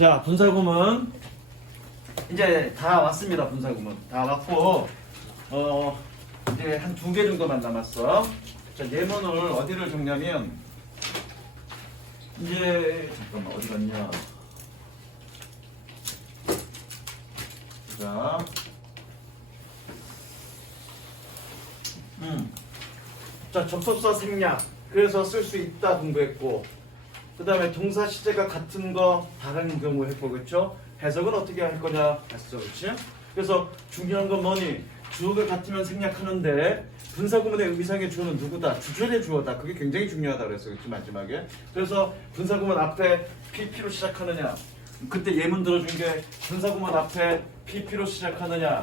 자, 분사구문 이제 다 왔습니다. 분사구문 다 왔고 이제 한 2개 정도만 남았어. 자, 예문을 어디를 적냐면 이제 잠깐만 어디 갔냐. 자, 자, 접속사 생략 그래서 쓸 수 있다 공부했고, 그 다음에 동사 시제가 같은 거 다른 경우 했고, 그렇죠? 해석은 어떻게 할 거냐 했어, 그렇지? 그래서 중요한 건 뭐니? 주어가 같으면 생략하는데 분사구문의 의미상의 주어는 누구다? 주절의 주어다. 그게 굉장히 중요하다 그랬어, 그렇지? 마지막에. 그래서 분사구문 앞에 PP로 시작하느냐, 그때 예문 들어준 게 분사구문 앞에 PP로 시작하느냐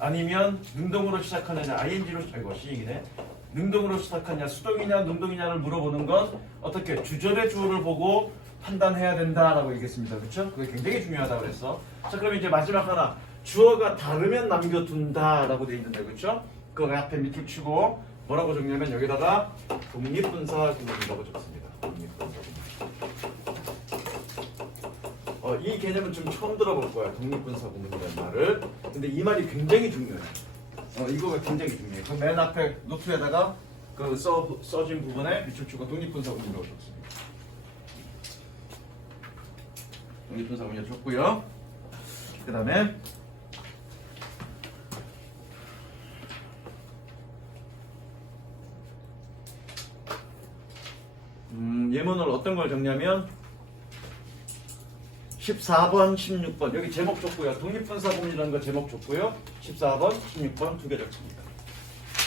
아니면 능동으로 시작하느냐, ING로, 아이고 시행이네, 능동으로 시작하냐 수동이냐 능동이냐를 물어보는 건 어떻게 주절의 주어를 보고 판단해야 된다라고 얘기했습니다. 그렇죠? 그게 굉장히 중요하다 그랬어. 자, 그럼 이제 마지막 하나, 주어가 다르면 남겨둔다라고 돼 있는데, 그렇죠? 그 앞에 밑줄 치고 뭐라고 적냐면 여기다가 독립분사구문이라고 적습니다. 독립분사구문. 이 개념은 좀 처음 들어볼 거야. 독립분사구문이라는 말을. 근데 이 말이 굉장히 중요해. 이거가 굉장히 중요해. 그 맨 앞에 노트에다가 그 써진 부분에 밑줄 치고 독립분사구문이라고 적습니다. 독립분사구문이 좋고요. 그 다음에 예문을 어떤 걸 적냐면 14번, 16번 여기 제목 줬고요. 독립분사구문이라는 거 제목 줬고요. 14번, 16번 2개 적습니다.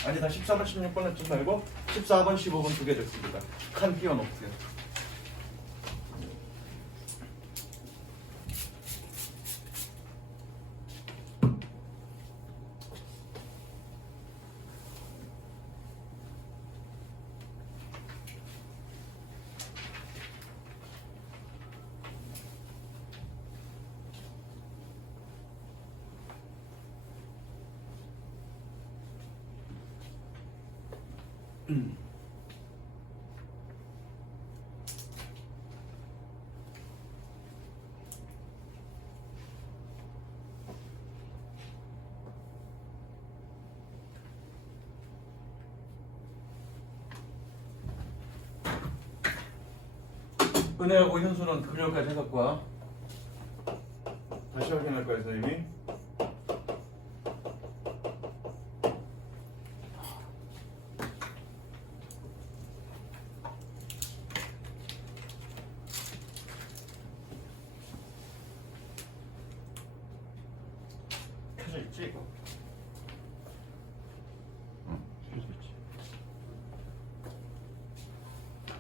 아니다, 14번, 16번 했지 말고 14번, 15번 2개 적습니다. 칸 띄워놓고요. 은혜하고 현수는 금요일까지 해갖고 와. 다시 확인할 거야, 선생님이. 켜져 있지, 이거? 응, 켜져 있지.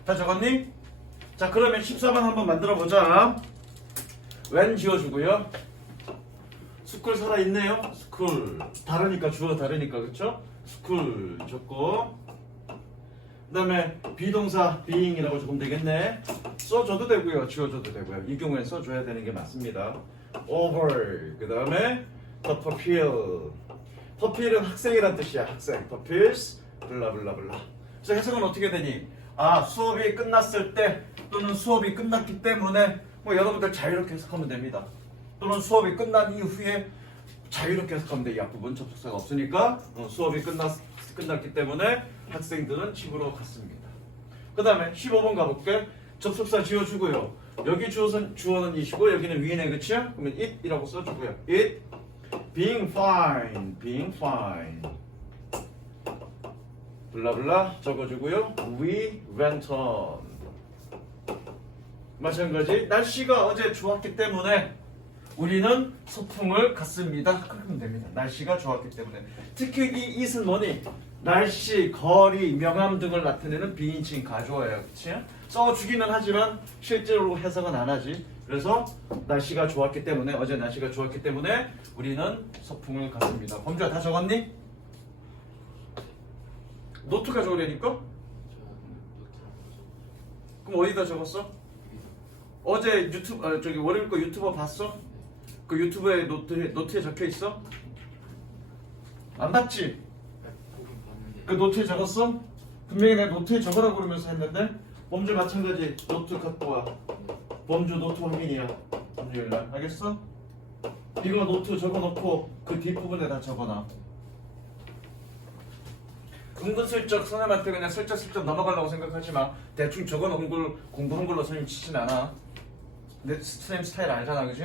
다 적었니? 자, 그러면 14번 한번 만들어 보자. when 지워주고요. 스쿨 살아있네요. 스쿨 다르니까 주어 다르니까, 그쵸? 스쿨 적고, 그 다음에 비동사 being이라고 적으면 되겠네. 써줘도 되고요, 지워줘도 되고요. 이 경우엔 써줘야 되는 게 맞습니다. over, 그 다음에 the pupil. pupil은 학생이란 뜻이야. 학생. pupils 블라블라블라. 그래서 해석은 어떻게 되니? 아, 수업이 끝났을 때 또는 수업이 끝났기 때문에 뭐 여러분들 자유롭게 해석하면 됩니다. 또는 수업이 끝난 이후에 자유롭게 해석하면 돼. 이 앞부분 접속사가 없으니까 수업이 끝났기 때문에 학생들은 집으로 갔습니다. 그 다음에 15번 가볼게. 접속사 지워주고요. 여기 주어는 이시고 여기는 위네, 그치요? 그러면 it이라고 써주고요. it being fine, being fine 블라블라 적어주고요. We went on. 마찬가지 날씨가 어제 좋았기 때문에 우리는 소풍을 갔습니다. 그러면 됩니다. 날씨가 좋았기 때문에. 특히 이 it은 뭐니? 날씨, 거리, 명암 등을 나타내는 비인칭 가주어예요. 그치? 써주기는 하지만 실제로 해석은 안 하지. 그래서 날씨가 좋았기 때문에, 어제 날씨가 좋았기 때문에 우리는 소풍을 갔습니다. 범주야 다 적었니? 노트가 적으려니까? 그럼 어디다 적었어? 어제 유튜브, 저기 월요일 거 유튜버 봤어? 그 유튜브에 노트에 적혀 있어? 안 봤지? 그 노트에 적었어? 분명히 내가 노트에 적으라고 그러면서 했는데 범주 마찬가지 노트 갖고 와. 범주 노트 확인이야. 금요일날. 알겠어? 이거 노트 적어놓고 그 뒷부분에다 적어놔. 은근슬쩍 선생님한테 그냥 슬쩍슬쩍 넘어가려고 생각하지 마. 대충 적어놓은 걸 공부한 걸로 선생님 치진 않아. 내 선생님 스타일 알잖아, 그지?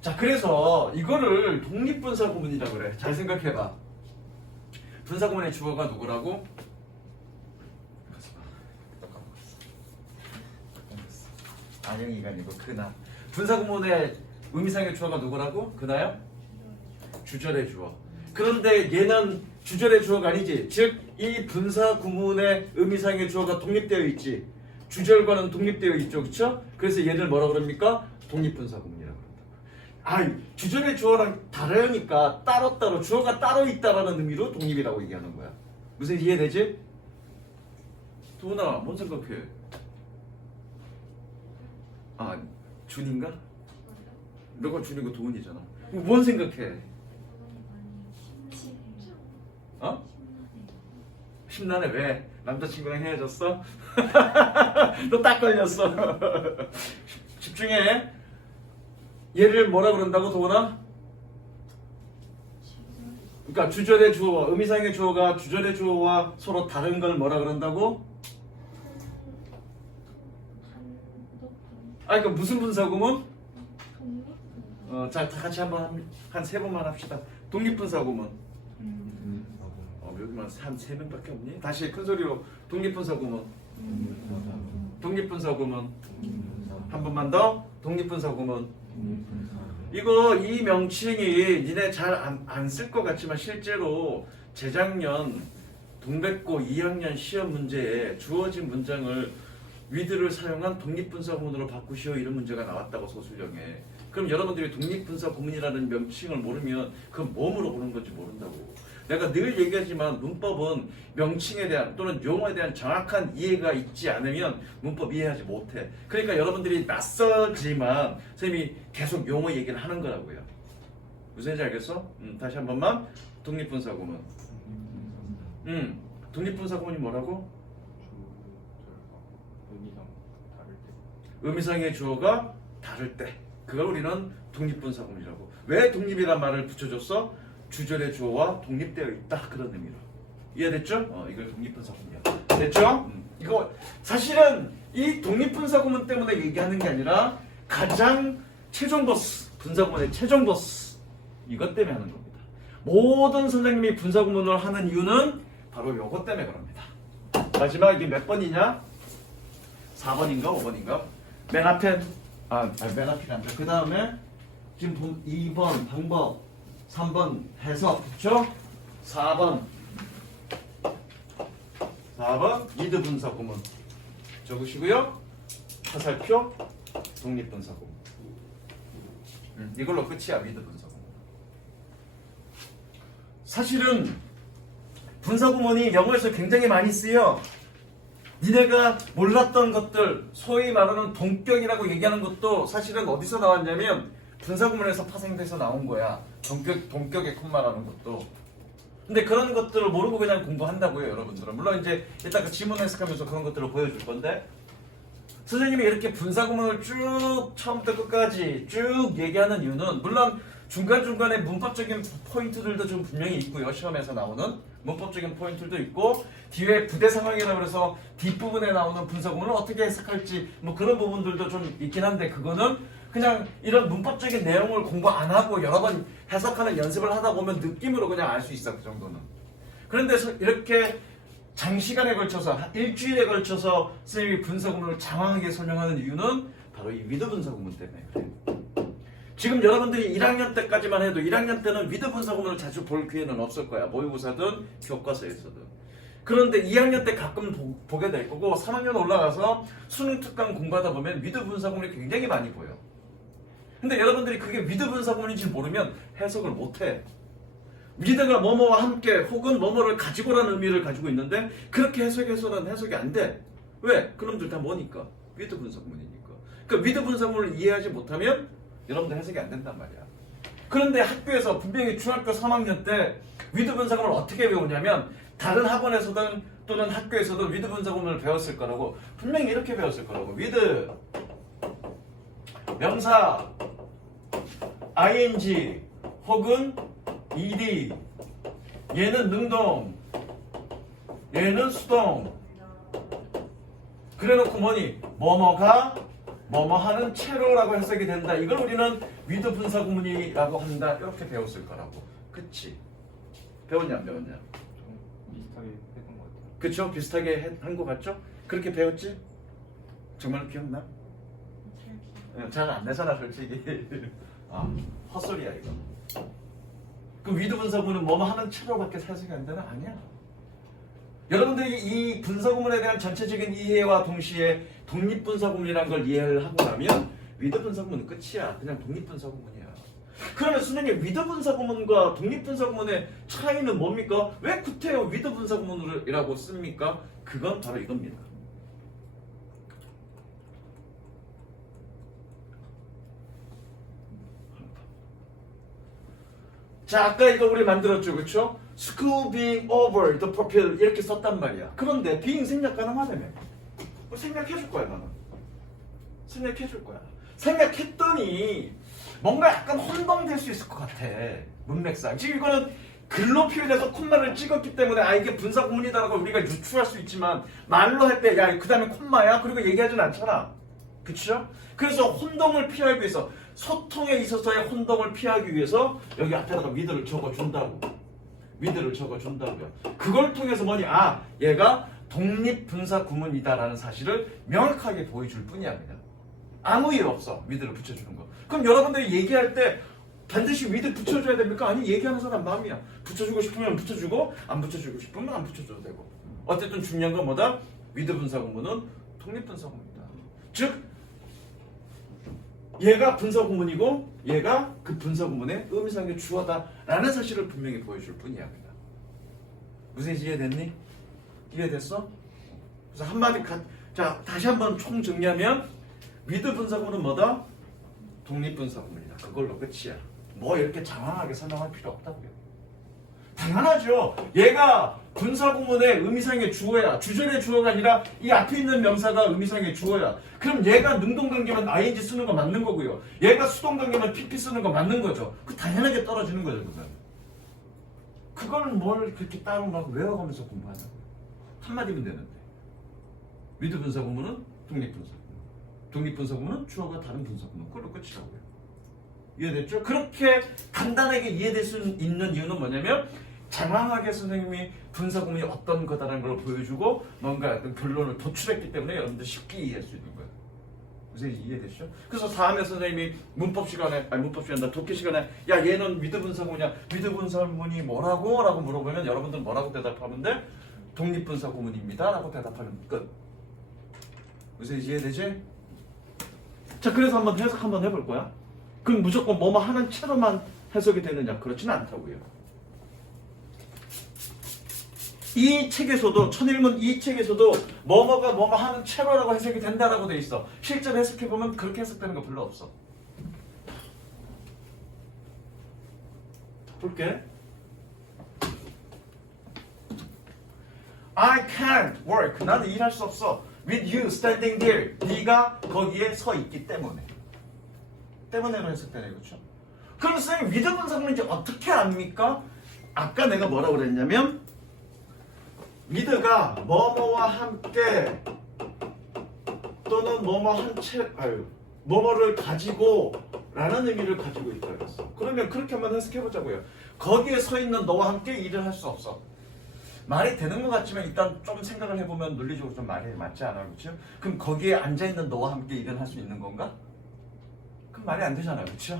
자, 그래서 이거를 독립분사구문이라고 그래. 잘 생각해봐. 분사구문의 주어가 누구라고? 안영이가 아니고 그나. 분사구문의 의미상의 주어가 누구라고? 그나요? 주절의 주어. 그런데 얘는 주절의 주어가 아니지. 즉, 이 분사구문의 의미상의 주어가 독립되어 있지. 주절과는 독립되어 있죠, 그렇죠? 그래서 얘를 뭐라 그럽니까? 독립분사구문이라고 그런다. 주절의 주어랑 다르니까 따로따로 주어가 따로 있다라는 의미로 독립이라고 얘기하는 거야. 무슨 이해되지? 도훈아, 뭔 생각해? 준인가? 너가 준이고 도훈이잖아. 뭔 생각해? 어? 심란해. 왜? 남자친구랑 헤어졌어? 너 딱 걸렸어. 집중해. 얘를 뭐라 그런다고 도훈아? 그러니까 주절의 주어, 의미상의 주어가 주절의 주어와 서로 다른 걸 뭐라 그런다고? 그러니까 무슨 분사구문? 자, 다 같이 한번 한 세 번만 합시다. 독립분사구문. 여기만 한 세 명밖에 없니? 다시 큰 소리로 독립분사구문. 독립분사구문. 한 번만 더. 독립분사구문. 이거 이 명칭이 니네 잘 안 쓸 것 같지만 실제로 재작년 동백고 2학년 시험 문제에 주어진 문장을 위드를 사용한 독립분사구문으로 바꾸시오 이런 문제가 나왔다고 소수령에. 그럼 여러분들이 독립분사구문이라는 명칭을 모르면 그건 뭐 물어보는 건지 모른다고. 내가 늘 얘기하지만 문법은 명칭에 대한 또는 용어에 대한 정확한 이해가 있지 않으면 문법 이해하지 못해. 그러니까 여러분들이 낯설지만 선생님이 계속 용어 얘기를 하는 거라고요. 무슨 얘기인지 알겠어? 다시 한 번만. 독립분사구문. 독립분사구문이 뭐라고? 의미상의 주어가 다를 때 그걸 우리는 독립분사구문이라고. 왜 독립이란 말을 붙여줬어? 주절의 주어와 독립되어 있다 그런 의미로. 이해됐죠? 이걸 독립분사구문이야. 됐죠? 이거 사실은 이 독립분사구문 때문에 얘기하는 게 아니라 가장 최종 보스, 분사구문의 최종 보스 이것 때문에 하는 겁니다. 모든 선생님이 분사구문을 하는 이유는 바로 이것 때문에 그럽니다. 마지막 이게 몇 번이냐? 4번인가 5번인가? 맨 앞에 맨 앞이 아니라 그 다음에 지금 2번 방법, 3번 해석, 그렇죠? 4번 미드 분사구문 적으시고요. 화살표 독립분사구문. 이걸로 끝이야. 미드 분사구문. 사실은 분사구문이 영어에서 굉장히 많이 쓰여. 니네가 몰랐던 것들, 소위 말하는 동격이라고 얘기하는 것도 사실은 어디서 나왔냐면 분사구문에서 파생돼서 나온 거야. 동격의 콤마라는 것도. 근데 그런 것들을 모르고 그냥 공부한다고요, 여러분들은. 물론 이제 이따 그 지문 해석하면서 그런 것들을 보여줄 건데, 선생님이 이렇게 분사구문을 쭉 처음부터 끝까지 쭉 얘기하는 이유는 물론 중간중간에 문법적인 포인트들도 좀 분명히 있고요. 시험에서 나오는 문법적인 포인트도 있고, 뒤에 부대 상황이라고 해서 뒷부분에 나오는 분사구문을 어떻게 해석할지 뭐 그런 부분들도 좀 있긴 한데, 그거는 그냥 이런 문법적인 내용을 공부 안 하고 여러 번 해석하는 연습을 하다 보면 느낌으로 그냥 알 수 있어. 그 정도는. 그런데 이렇게 장시간에 걸쳐서 한 일주일에 걸쳐서 선생님이 분사구문을 장황하게 설명하는 이유는 바로 이 위드 분사구문 때문에 그래요. 지금 여러분들이 1학년 때까지만 해도 1학년 때는 위드 분사구문을 자주 볼 기회는 없을 거야. 모의고사든 교과서에서든. 그런데 2학년 때 가끔 보게 될 거고 3학년 올라가서 수능 특강 공부하다 보면 위드 분사구문이 굉장히 많이 보여. 근데 여러분들이 그게 위드 분사구문인지 모르면 해석을 못해. 위드가 뭐뭐와 함께 혹은 뭐뭐를 가지고라는 의미를 가지고 있는데 그렇게 해석해서는 해석이 안 돼. 왜? 그놈들 다 뭐니까? 위드 분사구문이니까. 그러니까 위드 분사구문을 이해하지 못하면 여러분들 해석이 안 된단 말이야. 그런데 학교에서 분명히 중학교 3학년 때 위드 분사구문을 어떻게 배우냐면 다른 학원에서든 또는 학교에서도 위드 분사구문을 배웠을 거라고. 분명히 이렇게 배웠을 거라고. 위드 명사 ing 혹은 ed. 얘는 능동, 얘는 수동. 그래놓고 뭐니? 뭐뭐가 뭐뭐하는 채로라고 해석이 된다. 이걸 우리는 위드 분사 구문이라고 한다. 이렇게 배웠을 거라고. 그치? 배웠냐 안 배웠냐? 좀 비슷하게 했던 것 같아요. 그쵸? 비슷하게 한 거 같죠? 그렇게 배웠지? 정말 기억나? 잘 안 나잖아 솔직히. 헛소리야 이거. 그럼 위드 분사구문은 뭐뭐 하는 채로밖에 해석이 안 되나? 아니야. 여러분들이 이 분사구문에 대한 전체적인 이해와 동시에 독립분사구문이라는 걸 이해를 하고 나면 위드 분사구문은 끝이야. 그냥 독립분사구문이야. 그러면 선생님 위드 분사구문과 독립분사구문의 차이는 뭡니까? 왜 구태여 위드 분사구문이라고 씁니까? 그건 바로 이겁니다. 자, 아까 이거 우리 만들었죠, 그렇죠? School being over the pupil 이렇게 썼단 말이야. 그런데 being 생략 가능하다며. 생략해줄 거야, 나는. 생략해줄 거야. 생략했더니 뭔가 약간 혼동될 수 있을 것 같아. 문맥상. 지금 이거는 글로 표현해서 콤마를 찍었기 때문에 이게 분사구문이다라고 우리가 유추할 수 있지만 말로 할 때 야, 그 다음에 콤마야? 그리고 얘기하진 않잖아. 그쵸? 그래서 혼동을 피하기 위해서 소통에 있어서의 혼동을 피하기 위해서 여기 앞에다가 위드를 적어준다고. 위드를 적어준다고요. 그걸 통해서 뭐니? 얘가 독립분사구문이다라는 사실을 명확하게 보여줄 뿐이야. 그냥. 아무 일 없어. 위드를 붙여주는 거. 그럼 여러분들이 얘기할 때 반드시 위드 붙여줘야 됩니까? 아니, 얘기하는 사람 마음이야. 붙여주고 싶으면 붙여주고 안 붙여주고 싶으면 안 붙여줘도 되고. 어쨌든 중요한 건 뭐다? 위드 분사구문은 독립분사구문이다. 즉 얘가 분사구문이고 얘가 그 분사구문의 의미상의 주어다라는 사실을 분명히 보여줄 뿐이야. 무슨 이해됐니? 이해됐어? 그래서 한마디 자 다시 한번 총 정리하면 위드 분사구문은 뭐다? 독립분사구문이다. 그걸로 끝이야. 뭐 이렇게 장황하게 설명할 필요 없다고요. 당연하죠. 얘가 분사구문의 의미상의 주어야. 주절의 주어가 아니라 이 앞에 있는 명사가 의미상의 주어야. 그럼 얘가 능동관계면 ing 쓰는 거 맞는 거고요. 얘가 수동관계면 pp 쓰는 거 맞는 거죠. 그 당연하게 떨어지는 거죠. 그걸 뭘 그렇게 따로 막 외워가면서 공부하냐고요. 한마디면 되는데. 위드 분사구문은 독립분사구문. 독립분사구문은 주어가 다른 분사구문. 그걸로 끝이라고요. 이해됐죠? 그렇게 간단하게 이해될 수 있는 이유는 뭐냐면 장황하게 선생님이 분사구문이 어떤 거다라는 걸 보여주고 뭔가 어떤 결론을 도출했기 때문에 여러분들 쉽게 이해할 수 있는 거예요. 선생님 이해되시죠? 그래서 다음에 선생님이 문법 시간에 독해 시간에 야 얘는 위드 분사구문이야. 위드 분사구문이 뭐라고? 라고 물어보면 여러분들 뭐라고 대답하면 돼? 독립분사구문입니다 라고 대답하면 끝. 선생님 이해되지? 자 그래서 한번 해석 한번 해볼 거야. 그럼 무조건 뭐뭐 하는 채로만 해석이 되느냐? 그렇지는 않다고요. 이 책에서도 천일문 이 책에서도 뭐뭐가 뭐뭐 하는 채로라고 해석이 된다라고 돼 있어. 실제로 해석해 보면 그렇게 해석되는 거 별로 없어. 볼게. I can't work. 나는 일할 수 없어. With you standing there. 네가 거기에 서 있기 때문에로 해석되네, 그렇죠? 그럼 선생님 위드 분사구문 이제 어떻게 압니까? 아까 내가 뭐라고 그랬냐면 위드가 뭐뭐와 함께 또는 뭐뭐를 가지고 라는 의미를 가지고 있다고 했어. 그러면 그렇게 한번 해석해보자고요. 거기에 서 있는 너와 함께 일을 할 수 없어. 말이 되는 것 같지만 일단 좀 생각을 해보면 논리적으로 좀 말이 맞지 않아요, 그렇죠? 그럼 거기에 앉아있는 너와 함께 일을 할 수 있는 건가? 그럼 말이 안 되잖아요, 그렇죠?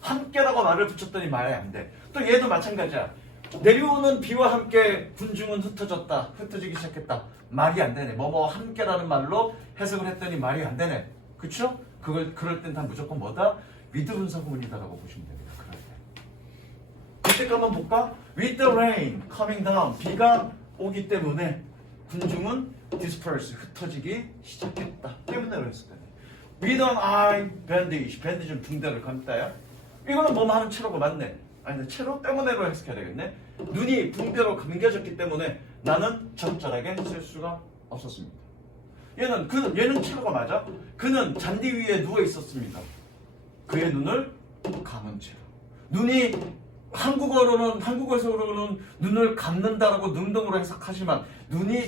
함께라고 말을 붙였더니 말이 안 돼. 또 얘도 마찬가지야. 내려오는 비와 함께 군중은 흩어지기 시작했다. 말이 안 되네. 뭐뭐 함께라는 말로 해석을 했더니 말이 안 되네. 그쵸? 그럴 땐 다 무조건 뭐다? 위드 분사구문이다라고 보시면 됩니다. 그럴 때. 그때 한번 볼까? With the rain coming down. 비가 오기 때문에 군중은 disperse, 흩어지기 시작했다. 때문에 했을 때는. With an eye bandage. bandage는 붕대를 감다야. 이거는 뭐뭐 하는 채로가 맞네. 아니 채로 때문에로 해석해야 되겠네. 눈이 붕대로 감겨졌기 때문에 나는 적절하게 쓸 수가 없었습니다. 얘는 채로가 맞아? 그는 잔디 위에 누워 있었습니다. 그의 눈을 감은 채로. 눈이 한국어에서는 눈을 감는다라고 능동으로 해석하지만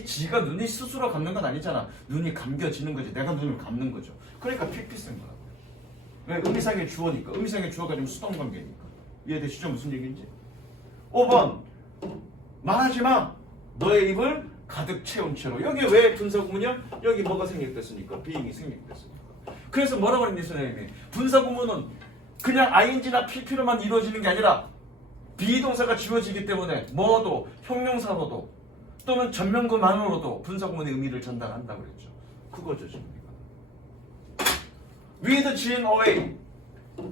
지가 눈이 스스로 감는 건 아니잖아. 눈이 감겨지는 거지. 내가 눈을 감는 거죠. 그러니까 PP 쓴 거라고. 왜? 의미상의 주어니까. 의미상의 주어가 지금 수동관계니까. 이해되시죠? 무슨 얘기인지? 5번 말하지 마. 너의 입을 가득 채운 채로. 여기 왜 분사구문이야? 여기 뭐가 생략됐으니까. being이 생략됐으니까. 그래서 뭐라고 그랬니 선생님이? 분사구문은 그냥 ing나 pp로만 이루어지는 게 아니라 비동사가 지워지기 때문에 뭐도 형용사로도 또는 전면구만으로도 분사구문의 의미를 전달한다고 그랬죠. 그거죠 지금 이거. with Jean away.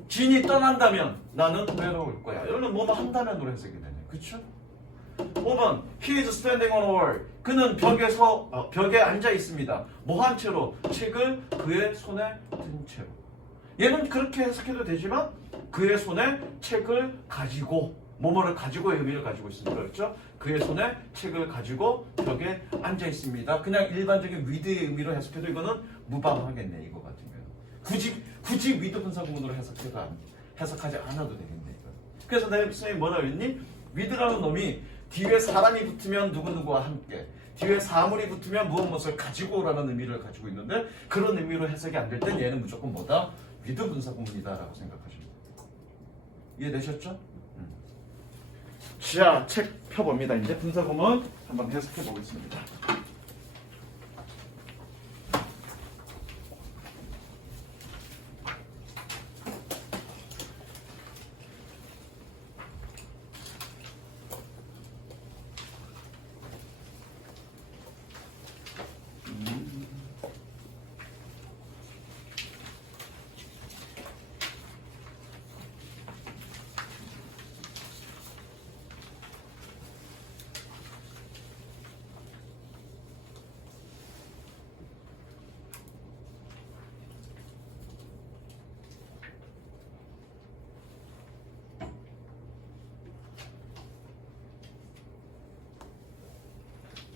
진이 떠난다면 나는 외로울 거야. 이거는 뭐뭐 한다면으로 해석이 되네. 그쵸? 5번 He is standing on a wall. 그는 벽에 앉아 있습니다. 뭐 한 채로? 책을 그의 손에 든 채로. 얘는 그렇게 해석해도 되지만 그의 손에 책을 가지고 뭐뭐를 가지고의 의미를 가지고 있습니다. 그렇죠? 그의 손에 책을 가지고 벽에 앉아 있습니다. 그냥 일반적인 with의 의미로 해석해도 이거는 무방하겠네. 이거 같으면 굳이 with 분사구문으로 해석하지 않아도 되겠네. 이거. 그래서 내 선생님이 뭐라 그랬니? with라는 놈이 뒤에 사람이 붙으면 누구누구와 함께, 뒤에 사물이 붙으면 무엇을 가지고라는 의미를 가지고 있는데 그런 의미로 해석이 안 될 땐 얘는 무조건 뭐다? with 분사구문이다라고 생각하시면 돼요. 이해되셨죠? 자, 책 펴봅니다. 이제 분사구문 한번 해석해 보겠습니다.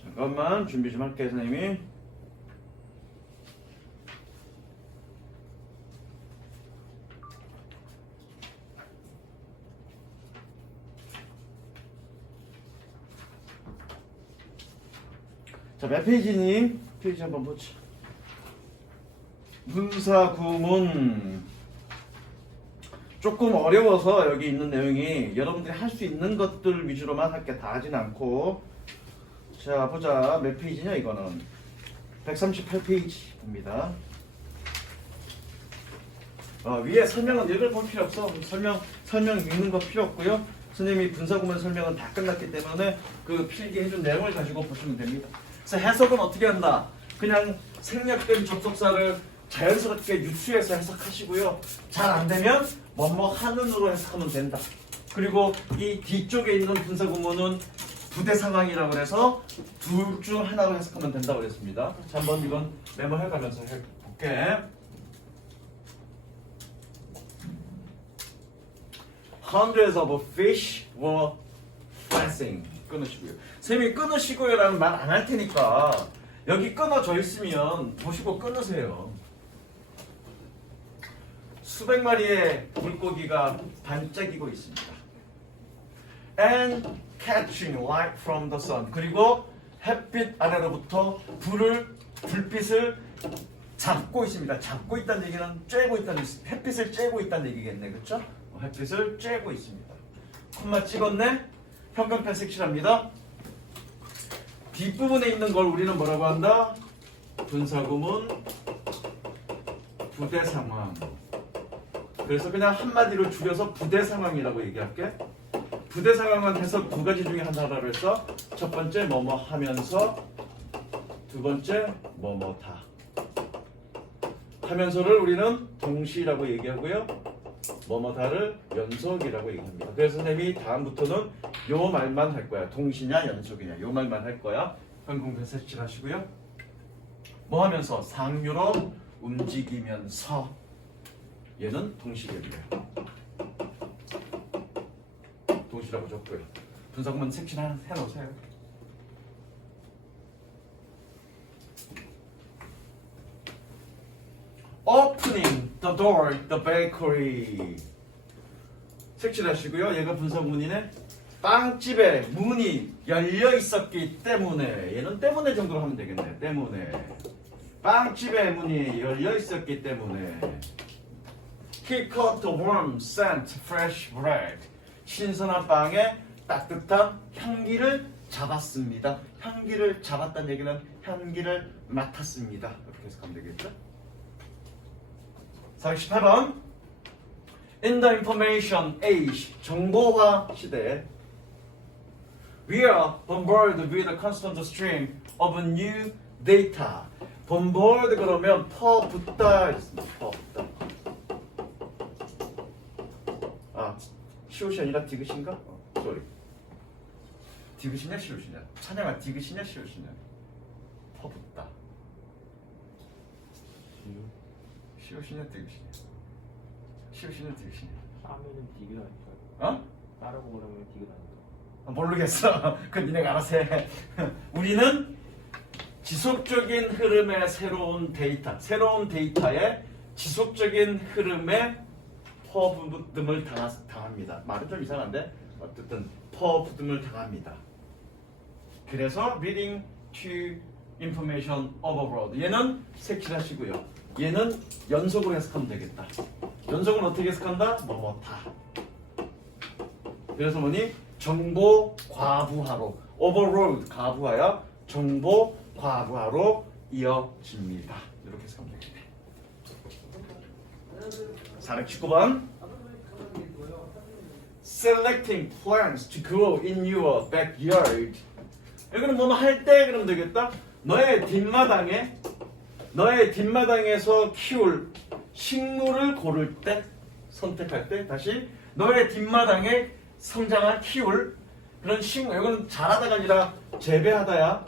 잠깐만 준비 좀 할게요 선생님이. 자, 몇 페이지니? 페이지 한번 보자. 분사구문 조금 어려워서 여기 있는 내용이 여러분들이 할 수 있는 것들 위주로만 할게. 다 하진 않고. 자, 보자. 몇 페이지냐 이거는. 138페이지 봅니다. 위에 설명은 읽을 건 필요 없어. 설명 읽는 거 필요 없고요. 선생님이 분사구문 설명은 다 끝났기 때문에 그 필기해준 내용을 가지고 보시면 됩니다. 그래서 해석은 어떻게 한다? 그냥 생략된 접속사를 자연스럽게 유추해서 해석하시고요. 잘 안 되면 뭐뭐 하는으로 해석하면 된다. 그리고 이 뒤쪽에 있는 분사구문은 부대 상황이라고 해서 둘 중 하나로 해석하면 된다고 그랬습니다. 자, 한번 이건 메모해가면서 해볼게. Hundreds of fish were flashing. 끊으시고요. 쌤이 끊으시고요라는 말 안 할 테니까 여기 끊어져 있으면 보시고 끊으세요. 수백 마리의 물고기가 반짝이고 있습니다. And catching light from the sun. 그리고 햇빛 아래로부터 불빛을 잡고 있습니다. 잡고 있다는 얘기는 쬐고 있다는 햇빛을 쬐고 있다는 얘기겠네. 그렇죠? 햇빛을 쬐고 있습니다. 콤마 찍었네? 형광펜 색칠합니다. 뒷부분에 있는 걸 우리는 뭐라고 한다? 분사구문 부대 상황. 그래서 그냥 한마디로 줄여서 부대 상황이라고 얘기할게. 부대 상황은 해석 두 가지 중에 하나라고 해서 첫 번째 뭐뭐 하면서, 두 번째 뭐뭐다. 하면서를 우리는 동시라고 얘기하고요. 뭐뭐다를 연속이라고 얘기합니다. 그래서 선생님이 다음부터는 요 말만 할 거야. 동시냐 연속이냐 요 말만 할 거야. 항공편 색칠하시고요. 뭐 하면서? 상류로 움직이면서. 얘는 동시격이에요. 동시라고 적고요. 분석문 색칠 해놓으세요. the door, the bakery. 색칠하시고요. 얘가 분사구문이네. 빵집에 문이 열려 있었기 때문에 얘는 때문에 정도로 하면 되겠네. 때문에 빵집에 문이 열려 있었기 때문에 He caught the warm scent fresh bread. 신선한 빵에 따뜻한 향기를 잡았습니다. 향기를 잡았다는 얘기는 향기를 맡았습니다. 이렇게 해석하면 되겠죠? 418번 In the information age, 정보화 시대 We are bombarded with a constant stream of new data. bombard 그러면 퍼붓다 있습니다. 퍼붓다. 아, 시옷이 아니라 디귿인가? sorry. 디귿이냐 시옷이냐? 찬양아 디귿이냐 시옷이냐? 퍼붓다. 시옷이냐 디귿이냐? 시옷이냐 디귿이냐? 싸면은 디귿 아닐까요? 어? 따르고 그러면 디귿 아닐까요? 모르겠어. 그건 니네가 알아서 해. 우리는 지속적인 흐름의 새로운 데이터의 지속적인 흐름에 퍼부듬을 당합니다. 말은 좀 이상한데 어쨌든 퍼부듬을 당합니다. 그래서 reading to information overload. 얘는 색칠하시고요. 얘는 연속으로 해석하면 되겠다. 연속은 어떻게 해석한다? 뭐뭐다. 그래서 뭐니? 정보 과부하로 overload 과부하야 정보 과부하로 이어집니다. 이렇게 해석하면 되겠네. 419번 Selecting plants to grow in your backyard. 이거는 뭐뭐 할 때 그러면 되겠다. 너의 뒷마당에서 키울 식물을 고를 때 선택할 때 다시 너의 뒷마당에 성장할 키울 그런 식물 이건 자라다가 아니라 재배하다야.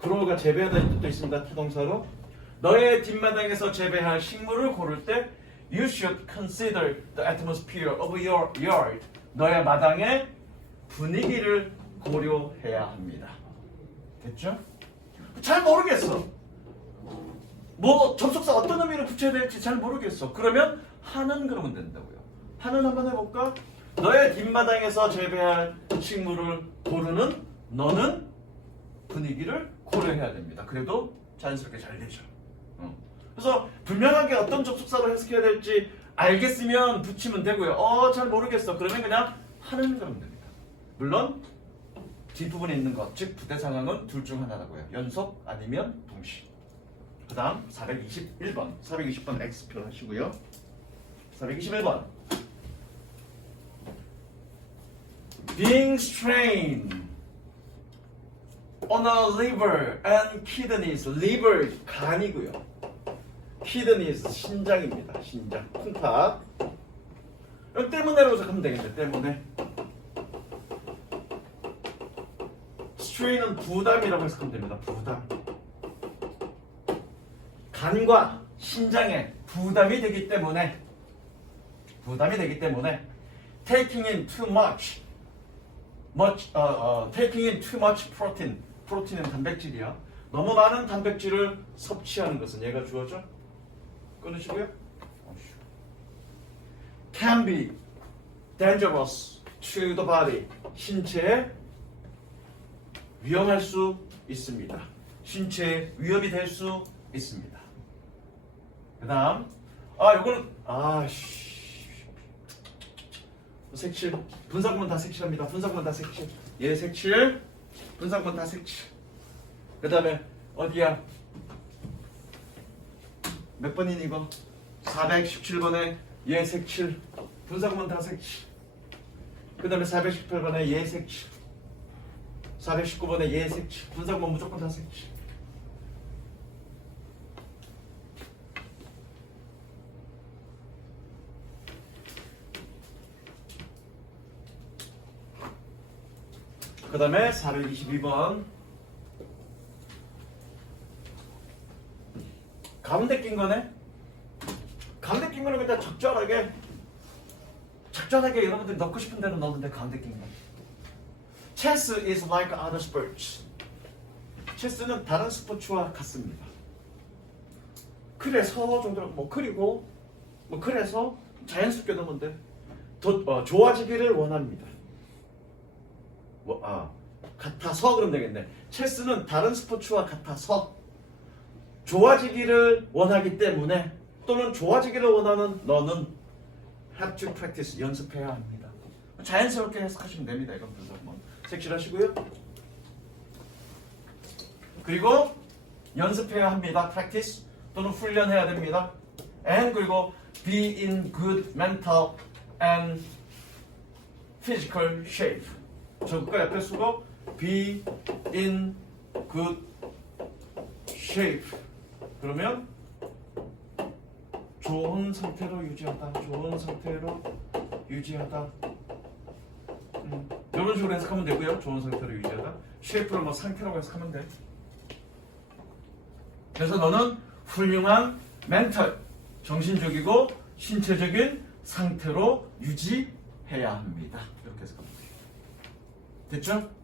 그로가 재배하다는 뜻도 있습니다. 타동사로 너의 뒷마당에서 재배할 식물을 고를 때 You should consider the atmosphere of your yard. 너의 마당의 분위기를 고려해야 합니다. 됐죠? 잘 모르겠어. 뭐 접속사 어떤 의미를 붙여야 될지 잘 모르겠어. 그러면 하는 그러면 된다고요. 하는 한번 해볼까? 너의 뒷마당에서 재배할 식물을 고르는 너는 분위기를 고려해야 됩니다. 그래도 자연스럽게 잘 되죠. 그래서 분명하게 어떤 접속사로 해석해야 될지 알겠으면 붙이면 되고요. 잘 모르겠어. 그러면 그냥 하는 그러면 됩니다. 물론 뒷부분에 있는 것, 즉 부대 상황은 둘 중 하나라고요. 연속 아니면 동시. 그 다음 421번 420번 X표 하시고요. 421번 Being strained on a liver and kidneys. liver 간이고요. kidneys 신장입니다. 신장 콩팥. 때문에라고 생각하면 되겠네. 때문에. strain은 부담이라고 해석하면 됩니다. 부담. 간과 신장에 부담이 되기 때문에 taking in too much protein. 프로틴은 단백질이야. 너무 많은 단백질을 섭취하는 것은 얘가 주어져. 끊으시고요. Can be dangerous to the body. 신체에 위험할 수 있습니다. 신체에 위험이 될 수 있습니다. 그 다음 요거는 색칠 분사구문 다 색칠합니다. 분사구문 다 색칠. 얘 색칠 분사구문 다 색칠. 그 다음에 어디야? 몇 번이니 이거? 417번에 얘 색칠 분사구문 다 색칠. 그 다음에 418번에 얘 색칠. 419번에 얘 색칠. 분사구문 무조건 다 색칠. 그 다음에 422번 가운데 낀 거네. 가운데 낀 거는 그냥 적절하게 여러분들이 넣고 싶은 대로 넣는데 가운데 낀 거. Chess is like other sports. 체스는 다른 스포츠와 같습니다. 그래서 정도로 그리고 뭐 그래서 자연스럽게 넣으면 돼. 좋아지기를 원합니다. 같아서 그러면 되겠네. 체스는 다른 스포츠와 같아서 좋아지기를 원하기 때문에 또는 좋아지기를 원하는 너는 have to practice 연습해야 합니다. 자연스럽게 해석하시면 됩니다. 이건 분석문 색칠하시고요. 그리고 연습해야 합니다. practice 또는 훈련해야 됩니다. and 그리고 be in good mental and physical shape. 저 끝까지 앞에 쓰고 be in good shape. 그러면 좋은 상태로 유지하다. 좋은 상태로 유지하다. 이런 식으로 해석하면 되고요. 좋은 상태로 유지하다. shape를 뭐 상태라고 해석하면 돼. 그래서 너는 훌륭한 멘탈, 정신적이고 신체적인 상태로 유지해야 합니다. 이렇게 해석하면 돼요. 됐죠?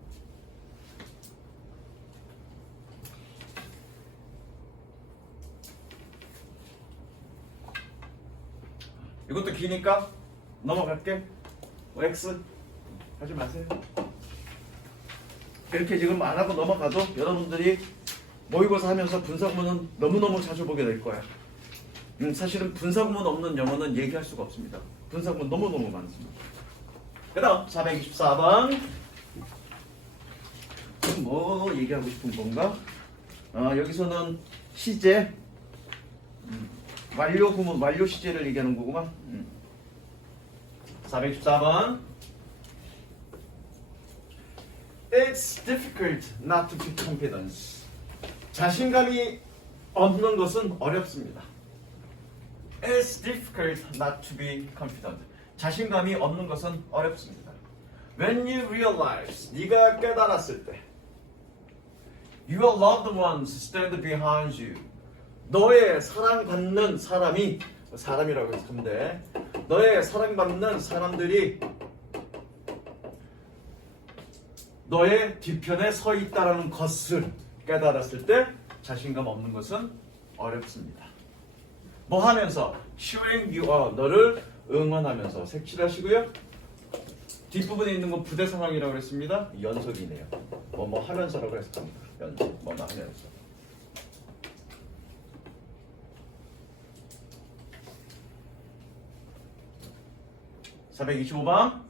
이것도 기니까 넘어갈게. X 하지 마세요. 이렇게 지금 안 하고 넘어가도 여러분들이 모의고사 하면서 분사구문은 너무너무 자주 보게 될 거야. 사실은 분사구문 없는 영어는 얘기할 수가 없습니다. 분사구문 너무너무 많습니다. 그 다음 424번. 뭐 얘기하고 싶은 건가? 여기서는 시제 완료 구문, 완료 시제를 얘기하는 거구만. 424번. It's difficult not to be confident. 자신감이 없는 것은 어렵습니다. It's difficult not to be confident. 자신감이 없는 것은 어렵습니다. When you realize, 네가 깨달았을 때, your loved ones stand behind you. 너의 사랑받는 사람이, 사람이라고 해석하면 돼. 너의 사랑받는 사람들이 너의 뒤편에 서 있다라는 것을 깨달았을 때 자신감 없는 것은 어렵습니다. 뭐 하면서? cheering you on, 너를 응원하면서. 색칠하시고요. 뒷부분에 있는 건 부대 상황이라고 그랬습니다. 연속이네요. 뭐 하면서라고 해석합니다. 연속, 뭐 하면서. (425번)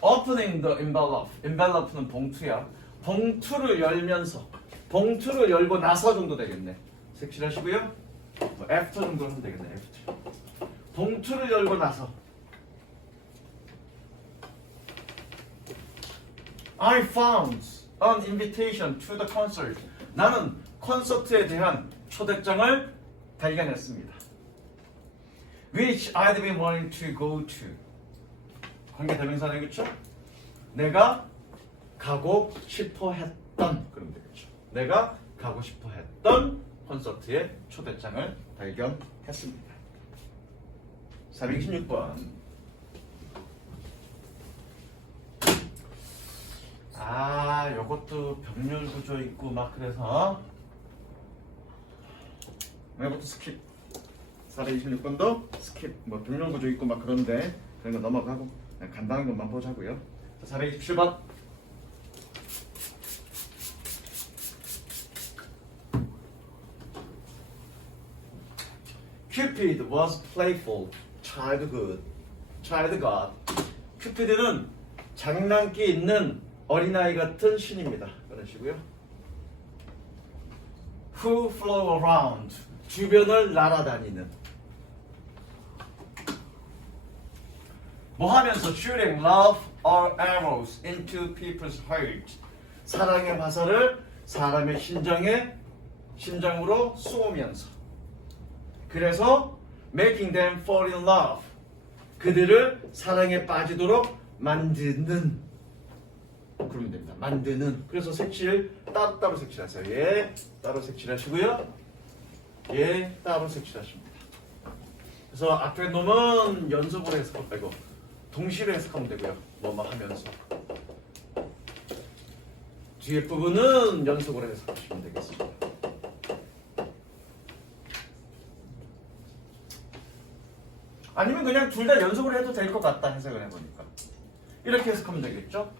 Opening the envelope. envelope는 봉투야. 봉투를 열면서, 봉투를 열고 나서 정도 되겠네. 색칠하시고요. 뭐 after 정도 하면 되겠네. after. 봉투를 열고 나서. I found an invitation to the concert. 나는 콘서트에 대한 초대장을 발견했습니다. Which I'd been wanting to go to. 관계대명사네겠죠? 내가 가고 싶어 했던, 그러면 되겠죠. 내가 가고 싶어 했던 콘서트의 초대장을 발견했습니다. 426번. 요것도 병렬 구조 있고 막 그래서 이것도 스킵. 426번도 스킵. 뭐 병렬 구조 있고 막 그런데 그런 거 넘어가고 그냥 간단한 것만 보자고요. 427번. Cupid was playful, child god. 큐피드는 장난기 있는 어린아이 같은 신입니다. 그러시고요. Who flew around, 주변을 날아다니는. 뭐 하면서 shooting love or arrows into people's heart. 사랑의 화살을 사람의 심장으로 쏘면서. 그래서 making them fall in love. 그들을 사랑에 빠지도록 만드는. 그러면 됩니다. 만드는. 그래서 색칠 따로 색칠하세요. 예, 따로 색칠하시고요. 예, 따로 색칠하십니다. 그래서 앞에 놈은 연속으로 해석하고 동시로 해석하면 되고요. 뭐뭐 하면서. 뒤에 부분은 연속으로 해석하시면 되겠습니다. 아니면 그냥 둘 다 연속으로 해도 될 것 같다 해석을 해보니까 이렇게 해석하면 되겠죠.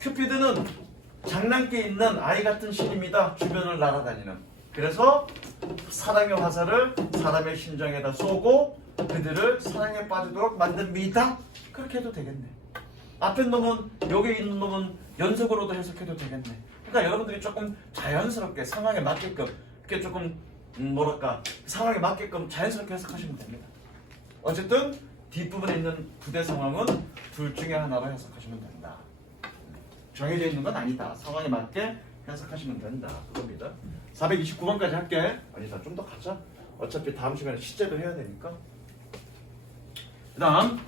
큐피드는 장난기 있는 아이 같은 신입니다. 주변을 날아다니는. 그래서 사랑의 화살을 사람의 심장에다 쏘고 그들을 사랑에 빠지도록 만듭니다. 그렇게 해도 되겠네. 앞에 놈은 여기 있는 놈은 연속으로도 해석해도 되겠네. 그러니까 여러분들이 조금 자연스럽게 상황에 맞게끔 이렇게 조금 뭐랄까 상황에 맞게끔 자연스럽게 해석하시면 됩니다. 어쨌든 뒷부분에 있는 부대 상황은 둘 중에 하나로 해석하시면 된다. 정해져 있는 건 아니다. 상황에 맞게 해석하시면 된다. 그겁니다. 429번까지 할게. 아니다. 좀 더 가자. 어차피 다음 시간에 시제도 해야 되니까. 그 다음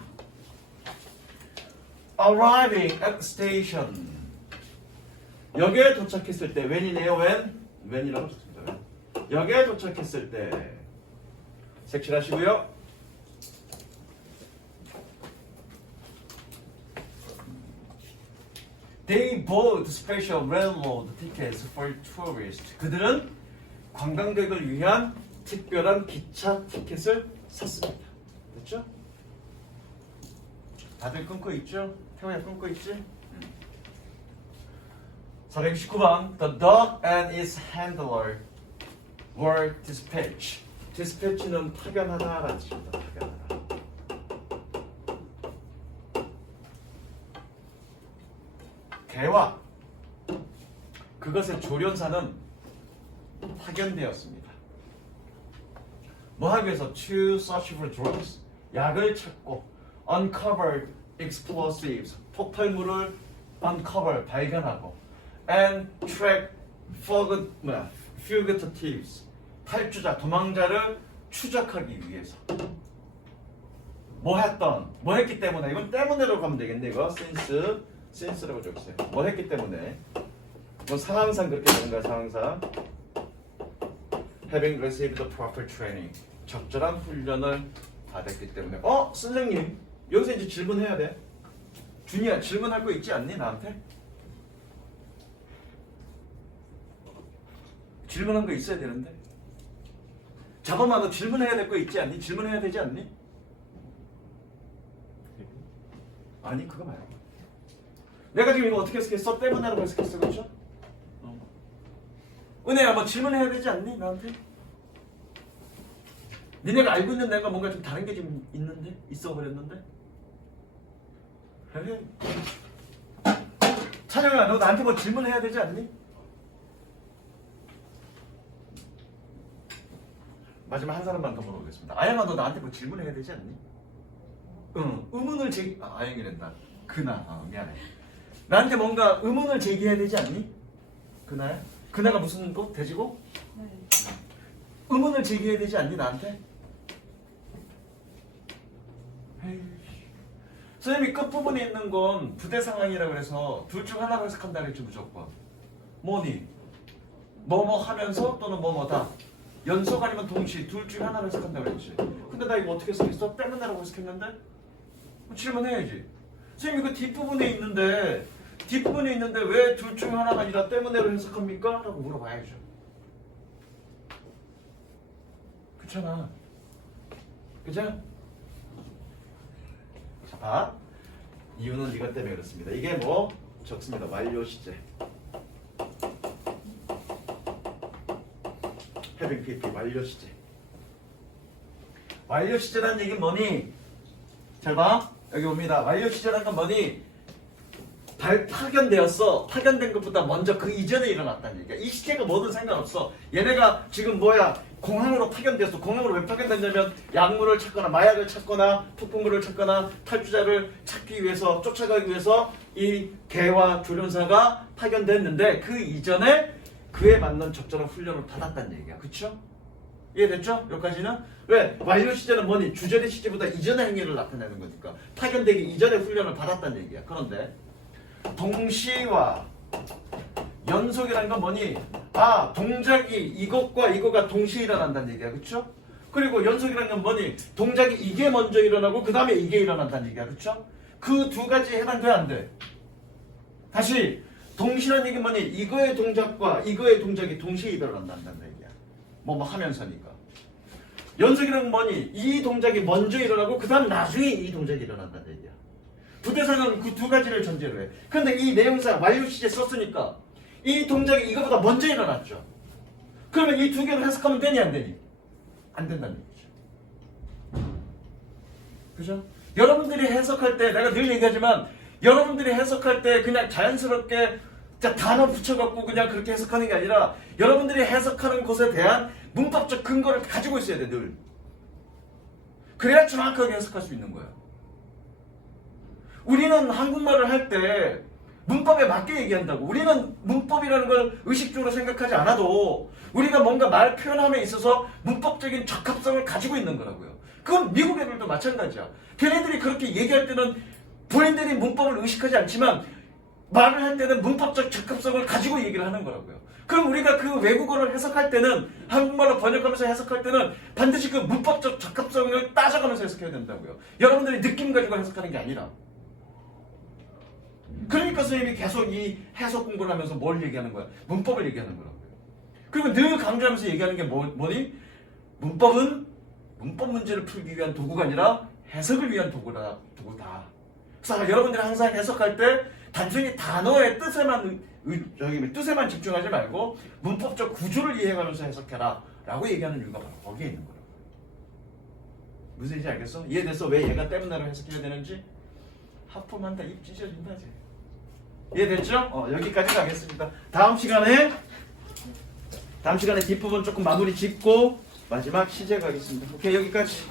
Arriving at the station. 역에 도착했을 때 when이네요. when이라고 적습니다. 역에 도착했을 때 색칠하시고요. They bought special railroad tickets for tourists. 그들은 관광객을 위한 특별한 기차 티켓을 샀습니다. 됐죠? 다들 끊고 있죠? 태호야 끊고 있지? 419번 The dog and its handler were dispatched. dispatch는 파견하다라는 뜻입니다. 파견하다. 개와 그것의 조련사는 파견되었습니다. 뭐 하기 위해서? To search for drugs. 약을 찾고 uncovered explosives. 폭발물을 uncover 발견하고 and track fugitives. 탈주자, 도망자를 추적하기 위해서. 뭐 했기 때문에. 이건 때문에로 가면 되겠네. 이거 since라고 적으세요. 뭐 했기 때문에. 뭐 상황상 그렇게 되는 거야. 상황상. Having received the proper training. 적절한 훈련을 받았기 때문에. 선생님 여기서 이제 질문해야 돼. 준이야 질문할 거 있지 않니 나한테? 질문한 거 있어야 되는데. 자범아 너 질문해야 될 거 있지 않니? 질문해야 되지 않니? 아니 그거 말고. 내가 지금 이거 어떻게 해석했어? 때문에라고 해석했어. 그렇죠? 은혜야 뭐 질문해야 되지 않니? 나한테? 니네가 알고 있는 내가 뭔가 좀 다른 게 좀 있는데? 있어 버렸는데? 그래? 찬영아 너 나한테 뭐 질문해야 되지 않니? 마지막 한 사람만 더 물어보겠습니다. 아영아 너 나한테 뭐 질문해야 되지 않니? 응 의문을 아영이란다. 그나 미안해. 나한테 뭔가 의문을 제기해야 되지 않니? 그나야? 그나가 무슨 거? 돼지고? 네. 의문을 제기해야 되지 않니 나한테? 에이. 선생님이 끝부분에 있는 건 부대 상황이라고 해서 둘 중 하나로 해석한다 그랬지 무조건. 뭐니? 뭐뭐 하면서 또는 뭐뭐다. 연속 아니면 동시 둘 중 하나로 해석한다 그랬지. 근데 나 이거 어떻게 해석했어? 때문에라고 해석했는데? 질문해야지. 선생님 이거 뒷부분에 있는데 왜 둘 중 하나가 아니라 때문에로 해석합니까? 라고 물어봐야죠. 그렇잖아. 그죠? 자, 봐. 이유는 이것 때문에 그렇습니다. 이게 뭐? 적습니다. 완료 시제. having PP 완료 시제. 완료 시제라는 얘기는 뭐니? 잘 봐. 여기 옵니다. 완료 시제라는 건 뭐니? 파견되었어. 파견된 것보다 먼저 그 이전에 일어났다는 얘기야. 이 시제가 뭐든 상관없어. 얘네가 지금 공항으로 파견되었어. 공항으로 왜 파견됐냐면 약물을 찾거나 마약을 찾거나 폭풍물을 찾거나 탈주자를 찾기 위해서 쫓아가기 위해서 이 개와 조련사가 파견됐는데 그 이전에 그에 맞는 적절한 훈련을 받았다는 얘기야. 그쵸? 이해됐죠? 여기까지는? 왜? 완료 시제는 뭐니? 주저리 시제보다 이전의 행위를 나타내는 거니까 파견되기 이전에 훈련을 받았다는 얘기야. 그런데 동시와 연속이라는 건 뭐니? 동작이 이것과 이거가 동시에 일어난다는 얘기야. 그쵸? 그리고 연속이라는 건 뭐니? 동작이 이게 먼저 일어나고 그 다음에 이게 일어난다는 얘기야. 그쵸? 그 두 가지 해당돼 안 돼? 다시 동시라는 얘기는 뭐니? 이거의 동작과 이거의 동작이 동시에 일어난다는 얘기야. 뭐 하면서니까. 연속이라는 건 뭐니? 이 동작이 먼저 일어나고 그 다음 나중에 이 동작이 일어난다는 얘기야. 부대사는 그 두 가지를 전제로 해. 그런데 이 내용사 완료 시제 썼으니까 이 동작이 이거보다 먼저 일어났죠. 그러면 이 두 개를 해석하면 되니 안 되니? 안 된다는 얘기죠. 그죠? 여러분들이 해석할 때 내가 늘 얘기하지만 여러분들이 해석할 때 그냥 자연스럽게 단어 붙여갖고 그냥 그렇게 해석하는 게 아니라 여러분들이 해석하는 것에 대한 문법적 근거를 가지고 있어야 돼, 늘. 그래야 정확하게 해석할 수 있는 거예요. 우리는 한국말을 할 때 문법에 맞게 얘기한다고. 우리는 문법이라는 걸 의식적으로 생각하지 않아도 우리가 뭔가 말 표현함에 있어서 문법적인 적합성을 가지고 있는 거라고요. 그건 미국 애들도 마찬가지야. 걔네들이 그렇게 얘기할 때는 본인들이 문법을 의식하지 않지만 말을 할 때는 문법적 적합성을 가지고 얘기를 하는 거라고요. 그럼 우리가 그 외국어를 해석할 때는 한국말로 번역하면서 해석할 때는 반드시 그 문법적 적합성을 따져가면서 해석해야 된다고요. 여러분들이 느낌 가지고 해석하는 게 아니라. 그러니까 선생님이 계속 이 해석 공부를 하면서 뭘 얘기하는 거야? 문법을 얘기하는 거라고요. 그리고 늘 강조하면서 얘기하는 게 뭐니? 문법은 문법 문제를 풀기 위한 도구가 아니라 해석을 위한 도구다. 그래서 여러분들이 항상 해석할 때 단순히 단어의 뜻에만 집중하지 말고 문법적 구조를 이해하면서 해석해라 라고 얘기하는 이유가 바로 거기에 있는 거라고요. 무슨 얘기인지 알겠어? 이해됐어? 왜 얘가 때문에로 해석해야 되는지? 하품한다 입 찢어진다 이제. 이해됐죠? 여기까지 가겠습니다. 다음 시간에 뒷부분 조금 마무리 짓고 마지막 시제 가겠습니다. 오케이, 여기까지.